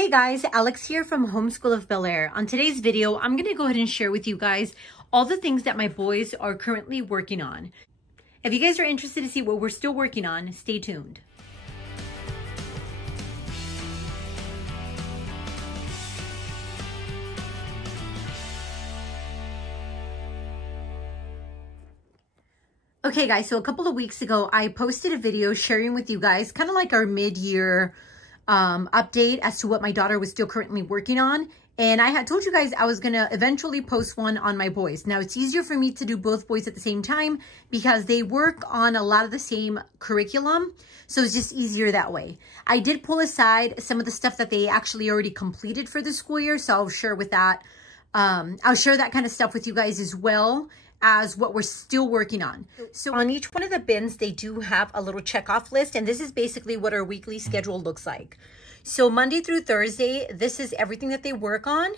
Hey guys, Alex here from Homeschool of Bel Air. On today's video, I'm going to go ahead and share with you guys all the things that my boys are currently working on. If you guys are interested to see what we're still working on, stay tuned. Okay guys, so a couple of weeks ago, I posted a video sharing with you guys kind of like our mid-year update as to what my daughter was still currently working on. And I had told you guys I was going to eventually post one on my boys. Now it's easier for me to do both boys at the same time because they work on a lot of the same curriculum. So it's just easier that way. I did pull aside some of the stuff that they actually already completed for the school year. So I'll share with that. I'll share that kind of stuff with you guys as well as what we're still working on. So on each one of the bins, they do have a little checkoff list, and this is basically what our weekly schedule looks like. So Monday through Thursday, this is everything that they work on.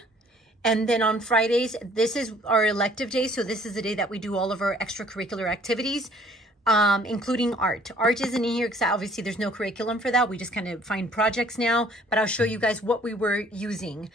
And then on Fridays, this is our elective day. So this is the day that we do all of our extracurricular activities, including art. Art isn't in here because obviously there's no curriculum for that. We just kind of find projects now, but I'll show you guys what we were using.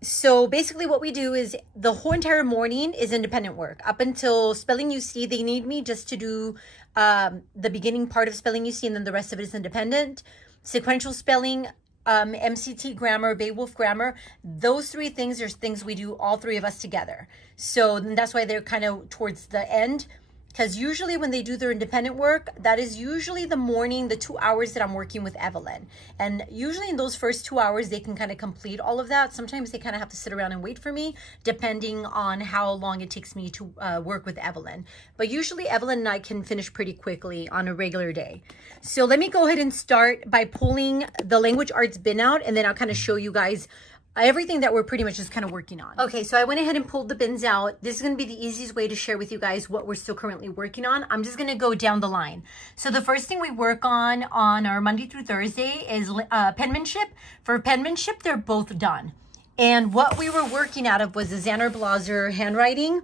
So basically what we do is the whole entire morning is independent work. Up until Spelling UC, they need me just to do the beginning part of Spelling UC, and then the rest of it is independent. Sequential spelling, MCT grammar, Beowulf grammar, those three things are things we do, all three of us together. So that's why they're kind of towards the end. Because usually when they do their independent work, that is usually the morning, the 2 hours that I'm working with Evelyn. And usually in those first 2 hours, they can kind of complete all of that. Sometimes they kind of have to sit around and wait for me, depending on how long it takes me to work with Evelyn. But usually Evelyn and I can finish pretty quickly on a regular day. So let me go ahead and start by pulling the language arts bin out, and then I'll kind of show you guys everything that we're pretty much just kind of working on. Okay, so I went ahead and pulled the bins out. This is going to be the easiest way to share with you guys what we're still currently working on. I'm just going to go down the line. So the first thing we work on our Monday through Thursday is penmanship. For penmanship, they're both done. And what we were working out of was the Xander Blaser handwriting.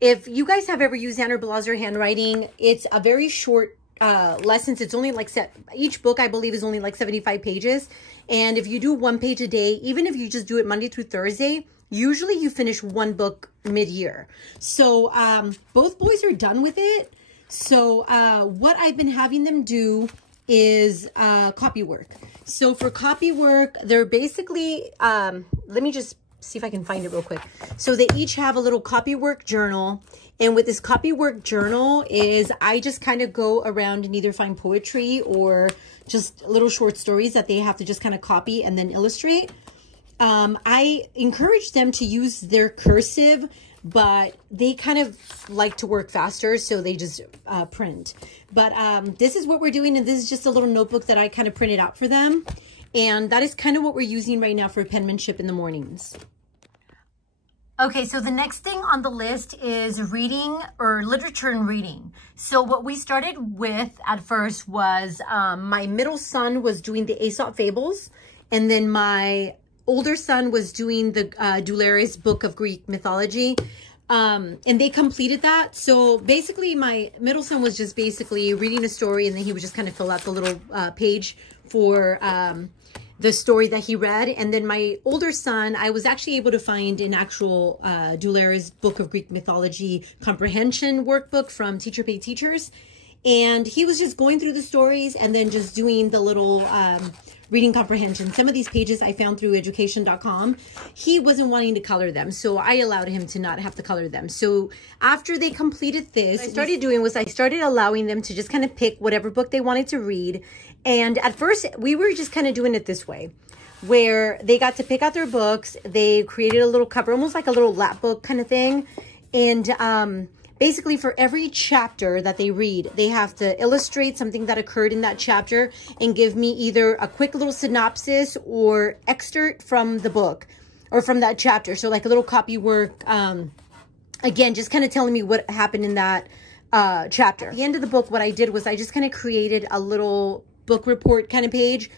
If you guys have ever used Xander Blaser handwriting, it's a very short lessons. It's only like each book I believe is only like 75 pages, and if you do 1 page a day, even if you just do it Monday through Thursday, usually you finish one book mid-year. So both boys are done with it. So what I've been having them do is copy work. So for copy work, they're basically let me just see if I can find it real quick. So they each have a little copy work journal. And with this copy work journal is I just kind of go around and either find poetry or just little short stories that they have to just kind of copy and then illustrate. I encourage them to use their cursive, but they kind of like to work faster, so they just print. But this is what we're doing, and this is just a little notebook that I kind of printed out for them. And that is kind of what we're using right now for penmanship in the mornings. Okay, so the next thing on the list is reading, or literature and reading. So what we started with at first was my middle son was doing the Aesop Fables, and then my older son was doing the Douleris Book of Greek Mythology, and they completed that. So basically my middle son was just basically reading a story, and then he would just kind of fill out the little page for the story that he read. And then my older son, I was actually able to find an actual Douleris Book of Greek Mythology comprehension workbook from Teacher Pay Teachers. And he was just going through the stories and then just doing the little reading comprehension. Some of these pages I found through education.com. He wasn't wanting to color them, so I allowed him to not have to color them. So after they completed this, what I started doing was I started allowing them to just kind of pick whatever book they wanted to read. And at first we were just kind of doing it this way, where they got to pick out their books. They created a little cover, almost like a little lap book kind of thing. And basically for every chapter that they read, they have to illustrate something that occurred in that chapter and give me either a quick little synopsis or excerpt from the book or from that chapter. So like a little copy work, again, just kind of telling me what happened in that chapter. At the end of the book, what I did was I just kind of created a little book report kind of page.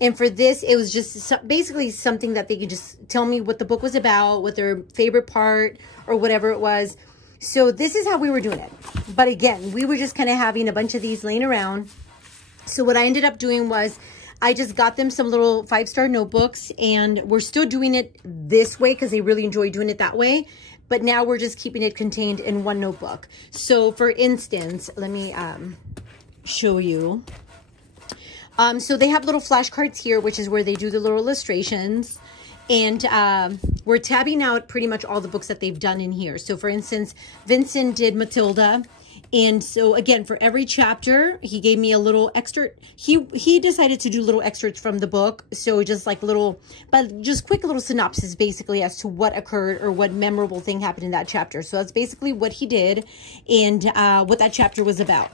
And for this, it was just basically something that they could just tell me what the book was about, what their favorite part or whatever it was. So this is how we were doing it. But again, we were just kind of having a bunch of these laying around. So what I ended up doing was I just got them some little 5-star notebooks, and we're still doing it this way because they really enjoy doing it that way. But now we're just keeping it contained in one notebook. So for instance, let me show you. So they have little flashcards here, which is where they do the little illustrations. And we're tabbing out pretty much all the books that they've done in here. So for instance, Vincent did Matilda. And so again, for every chapter, he gave me a little excerpt. He decided to do little excerpts from the book. So just like little, but just quick little synopsis basically as to what occurred or what memorable thing happened in that chapter. So that's basically what he did and what that chapter was about.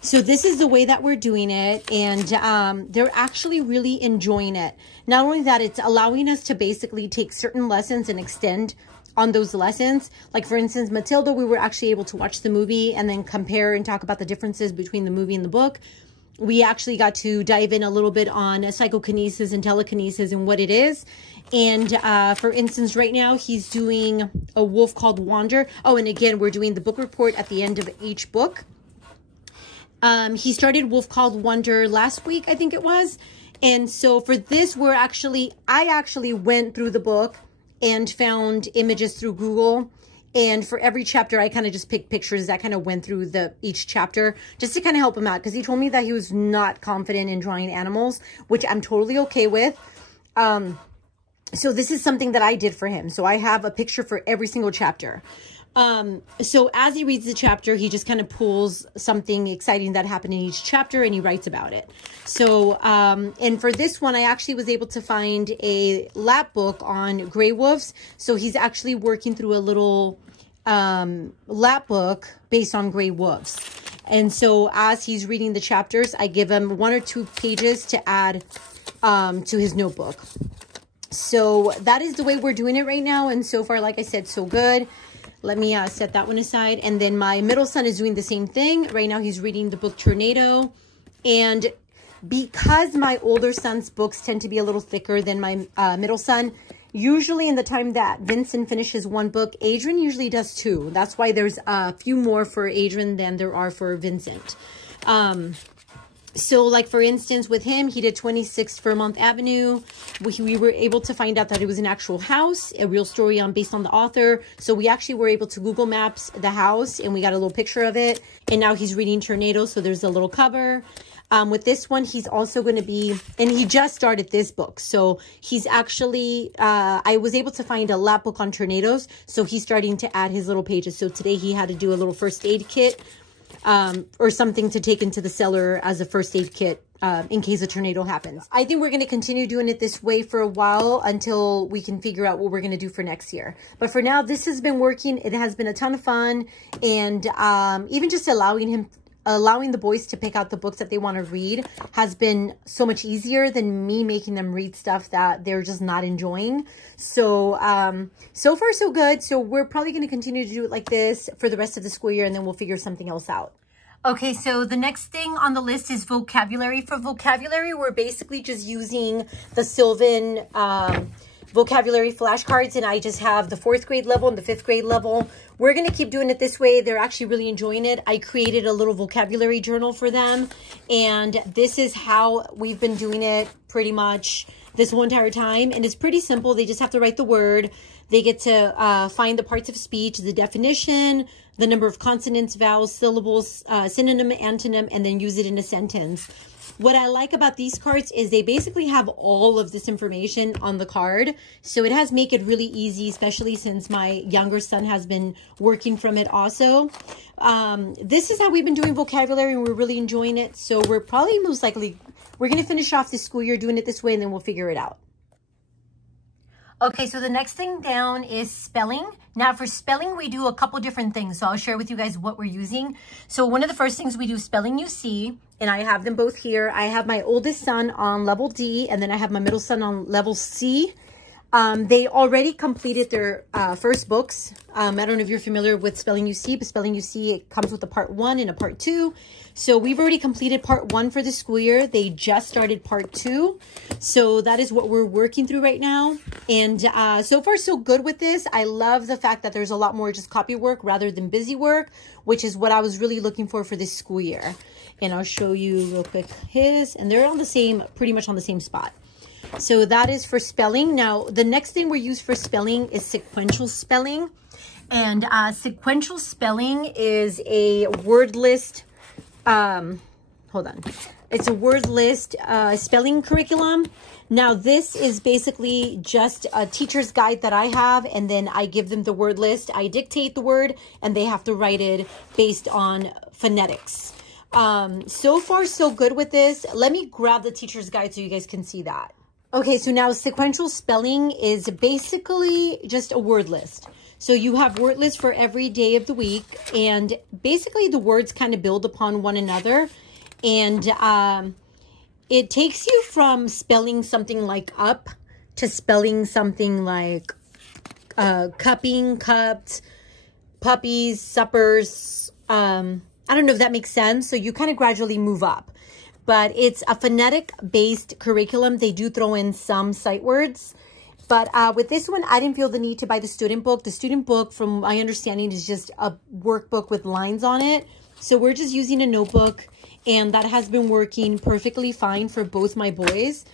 So this is the way that we're doing it, and they're actually really enjoying it. Not only that, it's allowing us to basically take certain lessons and extend on those lessons. Like for instance, Matilda, we were actually able to watch the movie and then compare and talk about the differences between the movie and the book. We actually got to dive in a little bit on psychokinesis and telekinesis and what it is. And for instance, right now he's doing A Wolf Called Wander. Oh, and again, we're doing the book report at the end of each book. He started Wolf Called Wonder last week, I think it was. And so for this, I actually went through the book and found images through Google. And for every chapter, I kind of just picked pictures that kind of went through each chapter just to kind of help him out. Because he told me that he was not confident in drawing animals, which I'm totally okay with. So this is something that I did for him. So I have a picture for every single chapter. So as he reads the chapter, he just kind of pulls something exciting that happened in each chapter and he writes about it. So, and for this one, I actually was able to find a lap book on gray wolves. So he's actually working through a little, lap book based on gray wolves. And so as he's reading the chapters, I give him 1 or 2 pages to add, to his notebook. So that is the way we're doing it right now. And so far, like I said, so good. Let me set that one aside. And then my middle son is doing the same thing. Right now he's reading the book Tornado. And because my older son's books tend to be a little thicker than my middle son, usually in the time that Vincent finishes one book, Adrian usually does 2. That's why there's a few more for Adrian than there are for Vincent. So like for instance, with him, he did 26 Fairmount Avenue. We were able to find out that it was an actual house, a real story based on the author. So we actually were able to Google Maps the house and we got a little picture of it. And now he's reading Tornado. So there's a little cover. With this one, he's also going to be, and he just started this book. So he's actually, I was able to find a lap book on tornadoes. So he's starting to add his little pages. So today he had to do a little first aid kit. Or something to take into the cellar as a first aid kit in case a tornado happens. I think we're going to continue doing it this way for a while until we can figure out what we're going to do for next year. But for now, this has been working. It has been a ton of fun. And even just allowing the boys to pick out the books that they want to read has been so much easier than me making them read stuff that they're just not enjoying. So, so far so good. So we're probably going to continue to do it like this for the rest of the school year, and then we'll figure something else out. Okay, so the next thing on the list is vocabulary. For vocabulary, we're basically just using the Sylvan vocabulary flashcards, and I just have the 4th grade level and the 5th grade level. We're going to keep doing it this way. They're actually really enjoying it. I created a little vocabulary journal for them, and this is how we've been doing it pretty much this whole entire time. And it's pretty simple. They just have to write the word. They get to find the parts of speech, the definition, the number of consonants, vowels, syllables, synonym, antonym, and then use it in a sentence. What I like about these cards is they basically have all of this information on the card. So it has made it really easy, especially since my younger son has been working from it also. This is how we've been doing vocabulary, and we're really enjoying it. So we're probably most likely, we're going to finish off this school year doing it this way, and then we'll figure it out. Okay, so the next thing down is spelling. Now for spelling, we do a couple different things. So I'll share with you guys what we're using. So one of the first things we do is spelling you see, and I have them both here. I have my oldest son on level D, and then I have my middle son on level C. They already completed their first books. I don't know if you're familiar with Spelling You See, but Spelling You See, it comes with a part 1 and a part 2. So we've already completed part 1 for the school year. They just started part 2. So that is what we're working through right now. And so far, so good with this. I love the fact that there's a lot more just copy work rather than busy work, which is what I was really looking for this school year. And I'll show you real quick his, and they're on the same, pretty much on the same spot. So that is for spelling. Now, the next thing we're used for spelling is sequential spelling. And sequential spelling is a word list, hold on. It's a word list spelling curriculum. Now, this is basically just a teacher's guide that I have, and then I give them the word list. I dictate the word, and they have to write it based on phonetics. So far, so good with this. Let me grab the teacher's guide so you guys can see that. Okay, so now sequential spelling is basically just a word list. So you have word lists for every day of the week, and basically the words kind of build upon one another. And it takes you from spelling something like up to spelling something like cupping, cupped, puppies, suppers. I don't know if that makes sense. So you kind of gradually move up. But it's a phonetic-based curriculum. They do throw in some sight words. But with this one, I didn't feel the need to buy the student book. The student book, from my understanding, is just a workbook with lines on it. So we're just using a notebook. And that has been working perfectly fine for both my boys.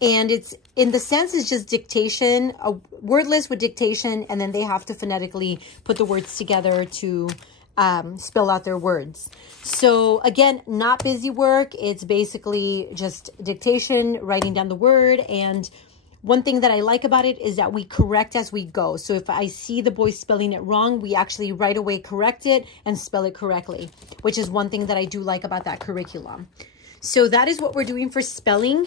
And it's, in the sense, it's just dictation, a word list with dictation. And then they have to phonetically put the words together to spell out their words. So again, not busy work. It's basically just dictation, writing down the word. And one thing that I like about it is that we correct as we go. So if I see the boy spelling it wrong, we actually right away correct it and spell it correctly, which is one thing that I do like about that curriculum. So that is what we're doing for spelling.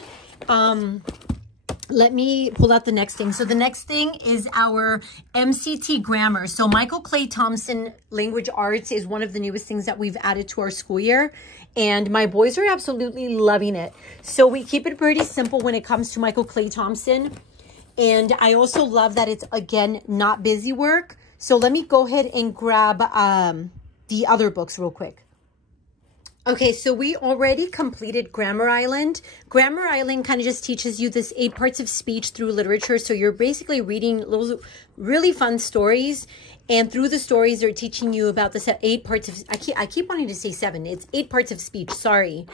Let me pull out the next thing. So the next thing is our MCT grammar. So Michael Clay Thompson Language Arts is one of the newest things that we've added to our school year. And my boys are absolutely loving it. So we keep it pretty simple when it comes to Michael Clay Thompson. And I also love that it's, again, not busy work. So let me go ahead and grab the other books real quick. Okay, so we already completed Grammar Island. Grammar Island kind of just teaches you this 8 parts of speech through literature. So you're basically reading little, really fun stories. And through the stories, they're teaching you about the 8 parts of, I keep wanting to say 7. It's 8 parts of speech, sorry.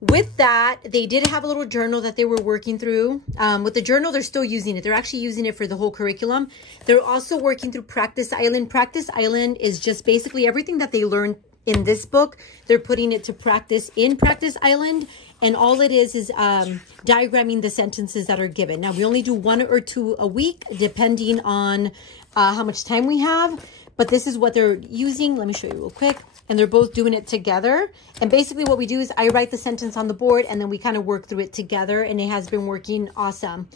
With that, they did have a little journal that they were working through. With the journal, they're still using it. They're actually using it for the whole curriculum. They're also working through Practice Island. Practice Island is just basically everything that they learned in this book. They're putting it to practice in Practice Island. And all it is diagramming the sentences that are given. Now, we only do 1 or 2 a week, depending on how much time we have. But this is what they're using. Let me show you real quick. And they're both doing it together. And basically what we do is I write the sentence on the board, and then we kind of work through it together. And it has been working awesome.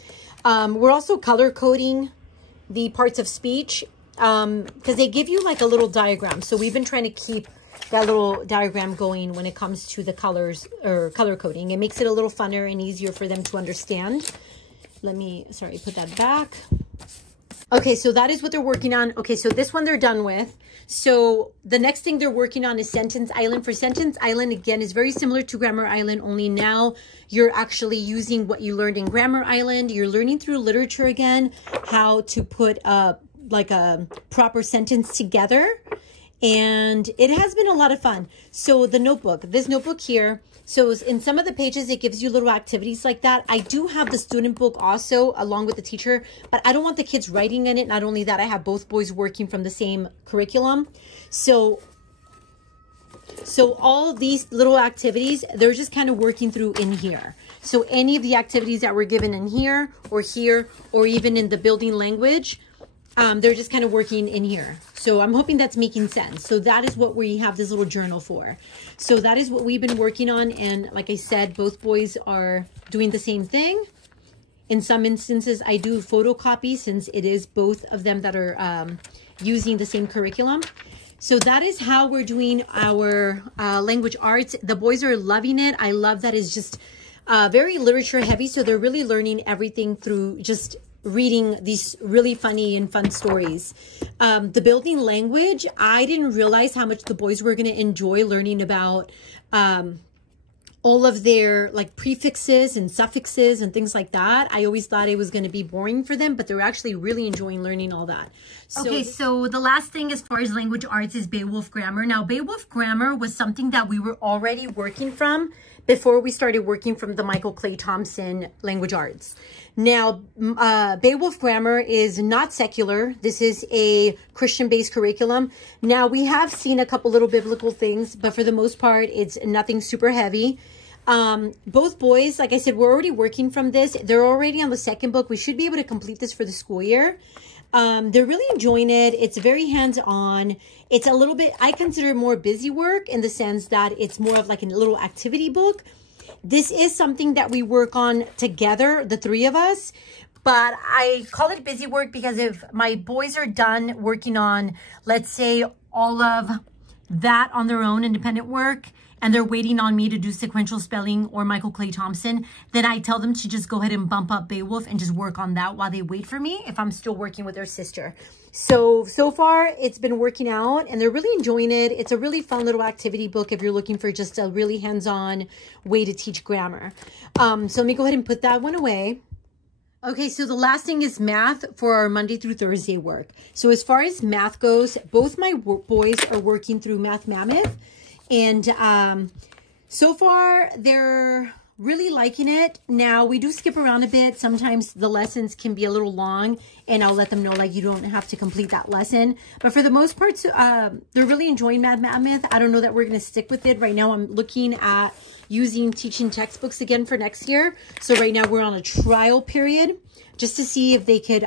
We're also color coding the parts of speech because they give you like a little diagram. So we've been trying to keep that little diagram going when it comes to the colors or color coding. It makes it a little funner and easier for them to understand. Let me, sorry, put that back. Okay, so that is what they're working on. Okay, so this one they're done with. So the next thing they're working on is Sentence Island. For Sentence Island, again, is very similar to Grammar Island, only now you're actually using what you learned in Grammar Island. You're learning through literature again, how to put like a proper sentence together. And it has been a lot of fun. So the notebook, this notebook here, so in some of the pages, it gives you little activities like that. I do have the student book also along with the teacher, but I don't want the kids writing in it. Not only that, I have both boys working from the same curriculum. So all of these little activities, they're just kind of working through in here. So any of the activities that were given in here, or even in the building language, they're just kind of working in here. So I'm hoping that's making sense. So that is what we have this little journal for. So that is what we've been working on. And like I said, both boys are doing the same thing. In some instances, I do photocopy since it is both of them that are using the same curriculum. So that is how we're doing our language arts. The boys are loving it. I love that it's just very literature heavy. So they're really learning everything through just reading these really funny and fun stories. The building language, I didn't realize how much the boys were going to enjoy learning about all of their like prefixes and suffixes and things like that. I always thought it was going to be boring for them, but they're actually really enjoying learning all that. So the last thing as far as language arts is Beowulf grammar. Now, Beowulf grammar was something that we were already working from before we started working from the Michael Clay Thompson language arts. Now, Beowulf grammar is not secular. This is a Christian-based curriculum. Now, we have seen a couple little biblical things, but for the most part, it's nothing super heavy. Both boys, like I said, we're already working from this. They're already on the second book. We should be able to complete this for the school year. They're really enjoying it. It's very hands-on. It's a little bit, I consider it more busy work in the sense that it's more of like a little activity book. This is something that we work on together, the three of us, but I call it busy work because if my boys are done working on, let's say, all of that on their own independent work, and they're waiting on me to do sequential spelling or Michael Clay Thompson, then I tell them to just go ahead and bump up Beowulf and just work on that while they wait for me if I'm still working with their sister. So far it's been working out and they're really enjoying it. It's a really fun little activity book if you're looking for just a really hands-on way to teach grammar. So let me go ahead and put that one away. Okay, so the last thing is math for our Monday through Thursday work. So as far as math goes, both my boys are working through Math Mammoth. And so far, they're really liking it. Now, we do skip around a bit. Sometimes the lessons can be a little long, and I'll let them know, like, you don't have to complete that lesson. But for the most part, they're really enjoying Math Mammoth. I don't know that we're going to stick with it. Right now, I'm looking at using teaching textbooks again for next year. So right now, we're on a trial period just to see if they could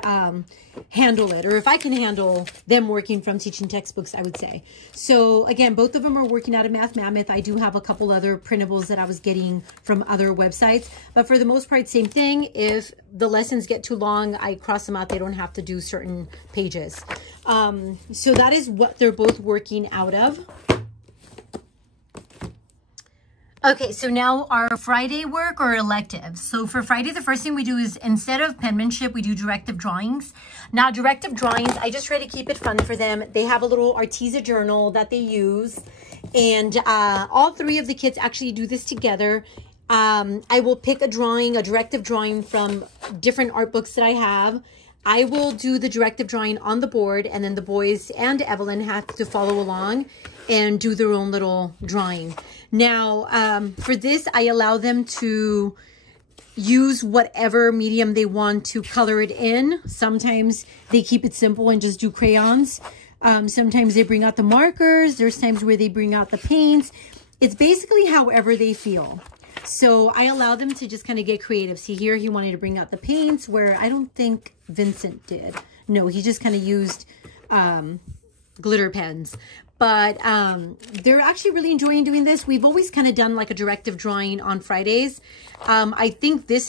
handle it, or if I can handle them working from teaching textbooks, I would say. So again, both of them are working out of Math Mammoth. I do have a couple other printables that I was getting from other websites, but for the most part, same thing. If the lessons get too long, I cross them out. They don't have to do certain pages. So that is what they're both working out of. Okay, so now our Friday work or electives. So for Friday, the first thing we do is instead of penmanship, we do directive drawings. Now, directive drawings, I just try to keep it fun for them. They have a little Arteza journal that they use. And all three of the kids actually do this together. I will pick a drawing, a directive drawing from different art books that I have. I will do the directive drawing on the board, and then the boys and Evelyn have to follow along and do their own little drawing. Now, for this, I allow them to use whatever medium they want to color it in. Sometimes they keep it simple and just do crayons. Sometimes they bring out the markers. There's times where they bring out the paints. It's basically however they feel. So I allow them to just kind of get creative. See here, he wanted to bring out the paints where I don't think Vincent did. No, he just kind of used glitter pens. But they're actually really enjoying doing this. We've always kind of done like a directive drawing on Fridays. I think this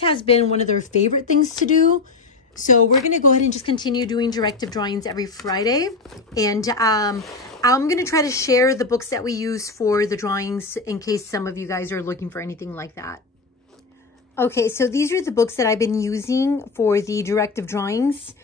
has been one of their favorite things to do. So we're going to go ahead and just continue doing directive drawings every Friday. And I'm going to try to share the books that we use for the drawings in case some of you guys are looking for anything like that. Okay, so these are the books that I've been using for the directive drawings.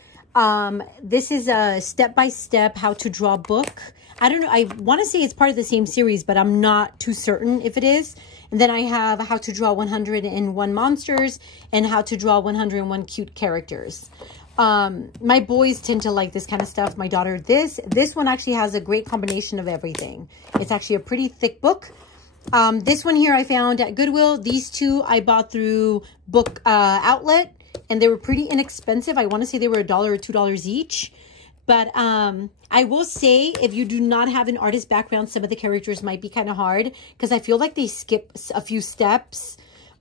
This is a step-by-step how to draw book. I don't know. I want to say it's part of the same series, but I'm not too certain if it is. And then I have how to draw 101 monsters and how to draw 101 cute characters. My boys tend to like this kind of stuff. My daughter, this one actually has a great combination of everything. It's actually a pretty thick book. This one here I found at Goodwill. These two I bought through Book Outlet. And they were pretty inexpensive. I want to say they were $1 or $2 each. But I will say, if you do not have an artist background, some of the characters might be kind of hard. Because I feel like they skip a few steps.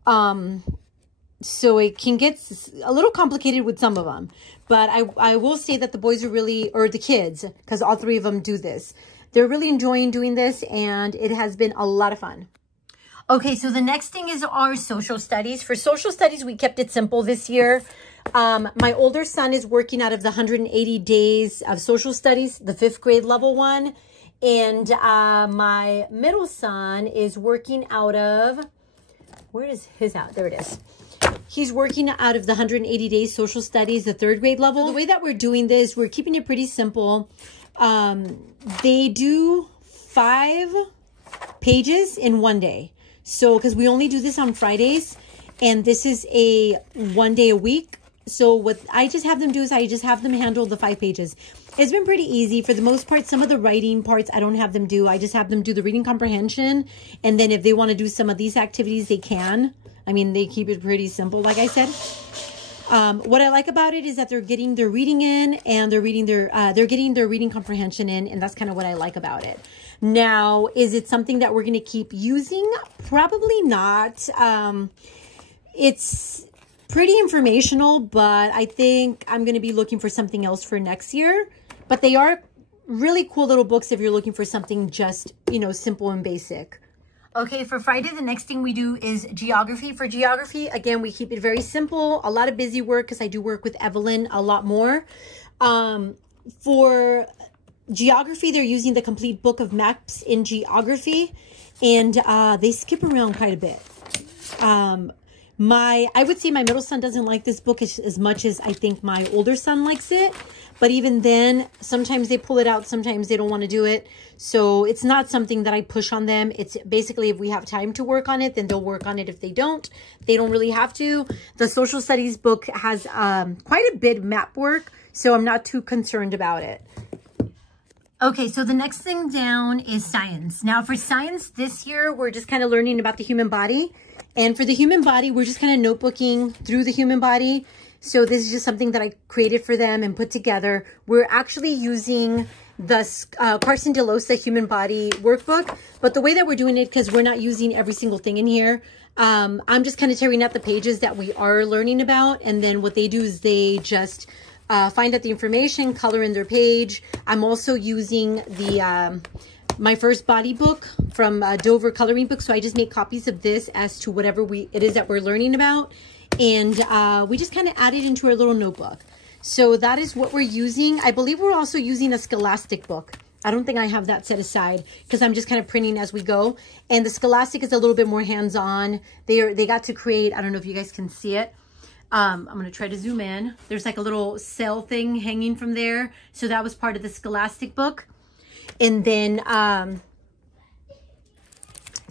So it can get a little complicated with some of them. But I will say that the boys are really, or the kids, because all three of them do this. They're really enjoying doing this. And it has been a lot of fun. Okay, so the next thing is our social studies. For social studies, we kept it simple this year. My older son is working out of the 180 days of social studies, the 5th grade level one. And my middle son is working out of, where is his out? There it is. He's working out of the 180 days social studies, the 3rd grade level. The way that we're doing this, we're keeping it pretty simple. They do 5 pages in one day. So, because we only do this on Fridays, and this is a 1 day a week. So what I just have them do is I just have them handle the 5 pages. It's been pretty easy for the most part. Some of the writing parts I don't have them do. I just have them do the reading comprehension. And then if they want to do some of these activities, they can. I mean, they keep it pretty simple, like I said. What I like about it is that they're getting their reading in, and they're getting their reading comprehension in, and that's kind of what I like about it. Now, is it something that we're going to keep using? Probably not. It's pretty informational, but I think I'm going to be looking for something else for next year. But they are really cool little books if you're looking for something just, you know, simple and basic. Okay, for Friday, the next thing we do is geography. For geography, again, we keep it very simple. A lot of busy work because I do work with Evelyn a lot more. For geography, they're using the complete book of maps in geography, and they skip around quite a bit. I would say my middle son doesn't like this book as much as I think my older son likes it. But even then, sometimes they pull it out. Sometimes they don't want to do it. So it's not something that I push on them. It's basically if we have time to work on it, then they'll work on it. If they don't really have to. The social studies book has quite a bit of map work. So I'm not too concerned about it. Okay, so the next thing down is science. Now for science this year, we're just kind of learning about the human body. And for the human body, we're just kind of notebooking through the human body. So this is just something that I created for them and put together. We're actually using the Carson DeLosa Human Body Workbook. But the way that we're doing it, because we're not using every single thing in here, I'm just kind of tearing out the pages that we are learning about. And then what they do is they just find out the information, color in their page. I'm also using the my first body book from Dover Coloring Book. So I just make copies of this as to whatever it is that we're learning about. And we just kind of add it into our little notebook. So that is what we're using. I believe we're also using a Scholastic book. I don't think I have that set aside because I'm just kind of printing as we go. And the Scholastic is a little bit more hands-on. They got to create, I don't know if you guys can see it. I'm going to try to zoom in. There's like a little cell thing hanging from there. So that was part of the Scholastic book. And then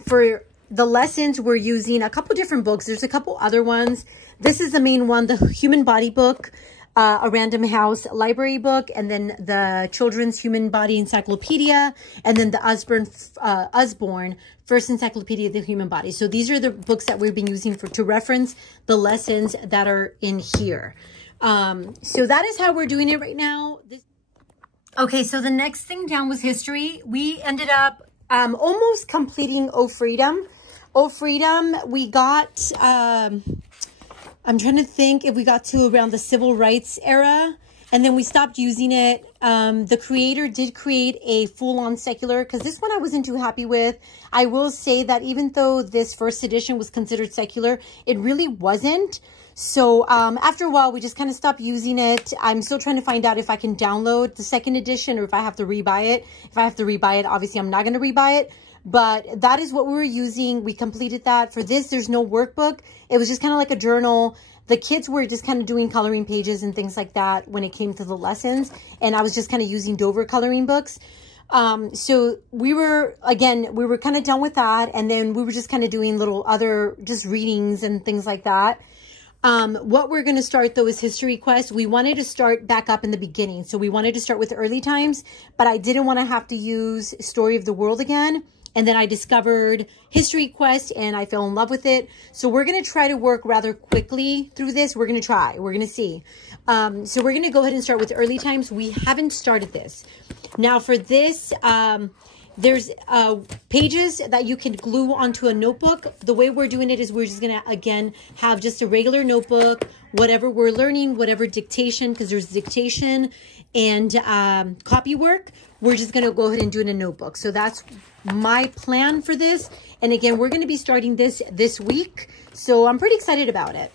for the lessons, we're using a couple different books. There's a couple other ones. This is the main one, the Human Body book, a Random House library book, and then the Children's Human Body Encyclopedia, and then the Usborne First Encyclopedia of the Human Body. So these are the books that we've been using to reference the lessons that are in here. So that is how we're doing it right now. Okay, so the next thing down was history. We ended up almost completing O Freedom. O Freedom, we got, I'm trying to think if we got to around the civil rights era, and then we stopped using it. The creator did create a full-on secular, because this one I wasn't too happy with. I will say that even though this first edition was considered secular, it really wasn't. So after a while, we just kind of stopped using it. I'm still trying to find out if I can download the second edition or if I have to rebuy it. If I have to rebuy it, obviously I'm not going to rebuy it. But that is what we were using. We completed that. For this, there's no workbook. It was just kind of like a journal. The kids were just kind of doing coloring pages and things like that when it came to the lessons. And I was just kind of using Dover coloring books. So we were kind of done with that. And then we were just kind of doing little other just readings and things like that. What we're going to start though is History Quest. We wanted to start back up in the beginning. So we wanted to start with early times, but I didn't want to have to use Story of the World again. And then I discovered History Quest and I fell in love with it. So we're going to try to work rather quickly through this. We're going to try. We're going to see. So we're going to go ahead and start with early times. We haven't started this. Now for this, there's pages that you can glue onto a notebook. The way we're doing it is we're just going to, again, have just a regular notebook, whatever we're learning, whatever dictation, because there's dictation and copy work. We're just going to go ahead and do it in a notebook. So that's my plan for this. And again, we're going to be starting this week. So I'm pretty excited about it.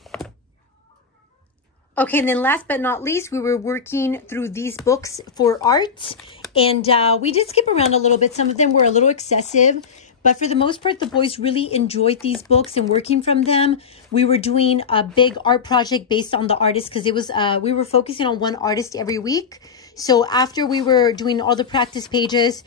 Okay, and then last but not least, we were working through these books for art. And we did skip around a little bit. Some of them were a little excessive. But for the most part, the boys really enjoyed these books and working from them. We were doing a big art project based on the artist because it was we were focusing on one artist every week. So after we were doing all the practice pages,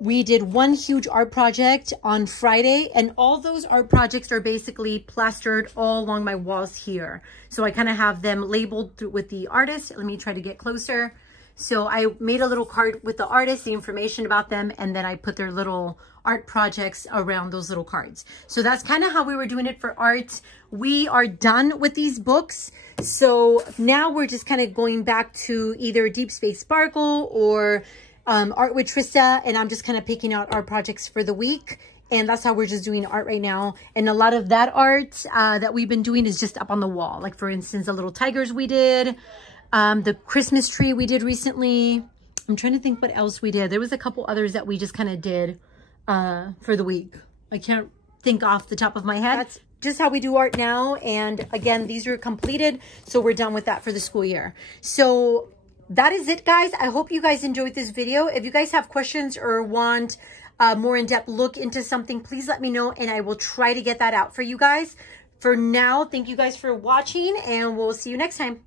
We did one huge art project on Friday, and all those art projects are basically plastered all along my walls here. So I kind of have them labeled with the artist. Let me try to get closer. So I made a little card with the artist, the information about them, and then I put their little art projects around those little cards. So that's kind of how we were doing it for art. We are done with these books. So now we're just kind of going back to either Deep Space Sparkle or Art with Trista, and I'm just kind of picking out art projects for the week. And that's how we're just doing art right now. And a lot of that art that we've been doing is just up on the wall. Like for instance, the little tigers we did. The Christmas tree we did recently. I'm trying to think what else we did. There was a couple others that we just kind of did for the week. I can't think off the top of my head. That's just how we do art now. And again, these are completed. So we're done with that for the school year. So that is it, guys. I hope you guys enjoyed this video. If you guys have questions or want a more in-depth look into something, please let me know and I will try to get that out for you guys. For now, thank you guys for watching and we'll see you next time.